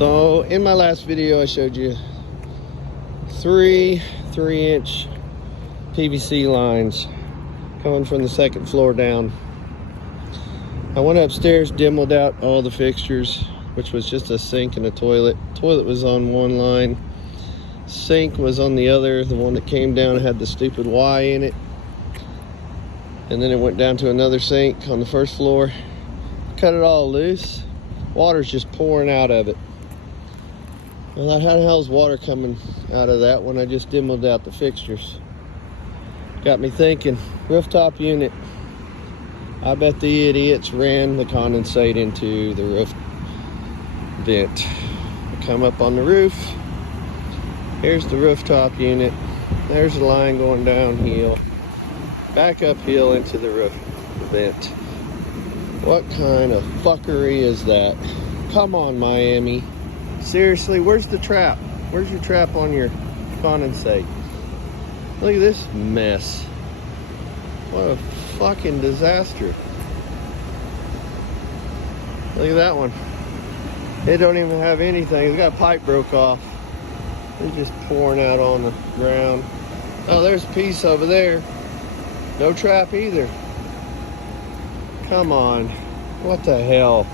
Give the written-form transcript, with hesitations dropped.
So in my last video I showed you three 3-inch PVC lines coming from the second floor down. I went upstairs, demoed out all the fixtures, which was just a sink and a toilet. Toilet was on one line, sink was on the other. The one that came down had the stupid Y in it, and then it went down to another sink on the first floor. Cut it all loose, water's just pouring out of it. Well, how the hell's water coming out of that when I just demoed out the fixtures? Got me thinking, rooftop unit. I bet the idiots ran the condensate into the roof vent. I come up on the roof. Here's the rooftop unit. There's the line going downhill, back uphill into the roof vent. What kind of fuckery is that? Come on, Miami. Seriously, where's the trap? Where's your trap on your condensate? Look at this mess. What a fucking disaster. Look at that one. It don't even have anything. It's got a pipe broke off. It's just pouring out on the ground. Oh, there's a piece over there. No trap either. Come on. What the hell?